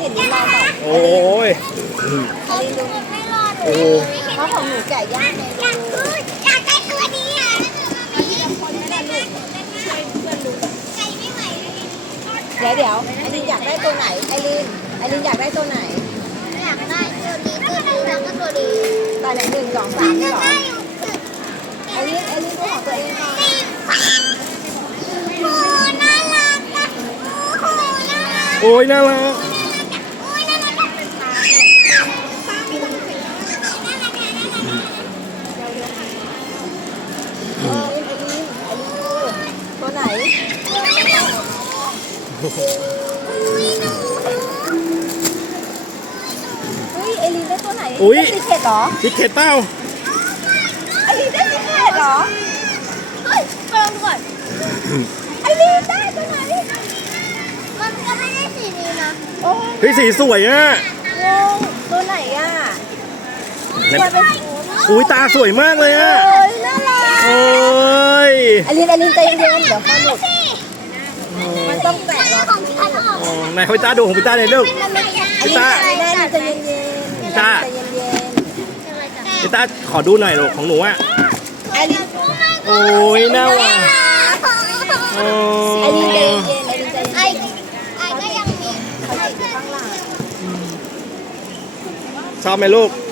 เห็นนี่รอก่อนโอ้ยไอรีนดูไม่รอดโอ้ เพราะของหนูแกะยากไงอยากลูพูกดอยากได้ตัวนี้อะทีละคนไม่ได้ลูกช่วยเพื่อนดูใจไม่ไหวเลยเดี๋ยวเดี๋ยวไอรีนอยากได้ตัวไหนไอรีนไอรีนอยากได้ตัวไหนอยากได้ตัวนี้ตัวนี้แล้วก็ตัวนี้ตอนไหนหนึ่งสองสามนี่เหรอไอรีนไอรีนดูของตัวเองก่อนโอ้น่ารักอะโอ้น่ารัก โอ้ยน่ารัก โอ้ยน่ารักอะ เออไอรีนไอรีนดูตัวไหน เฮ้ยไอรีนได้ตัวไหนอุ๊ย ได้สีเข็ดเหรอทิเก็ตเปล่าไอรีนได้สีเข็ดเหรอเฮ้ยเปิดก่อนไอรีนได้ตัวไหนมันก็ไม่ได้สีนี้นะโอ้ยเฮ้ยสีสวยอะงงตัวไหนอะไหนมันเป็นอุ้ยตาสวยมากเลยอะโอ้ยน่ารักโอ้ยไอรีนไอรีนใจเย็นๆเดี๋ยวมันหลุด มันต้องแตะเรื่แล้อวงของฉันออกอ๋อไหนให้พี่ต้าดูของพี่ต้าหน่อยลูกมันไม่ได้ไอรีนตาใจเย็นๆใจเย็นๆพี่ตาใจเย็นพี่ต้าขอดูหน่อยลูกของหนูอะๆไอรีนโอ้ยน่ารักโอ้ไอรีนใจเย็นๆไอรีนใจไอ้เย็นไอ้ก็ยังมีๆเขาติดอยู่ข้างหลังชอบไหมลูกช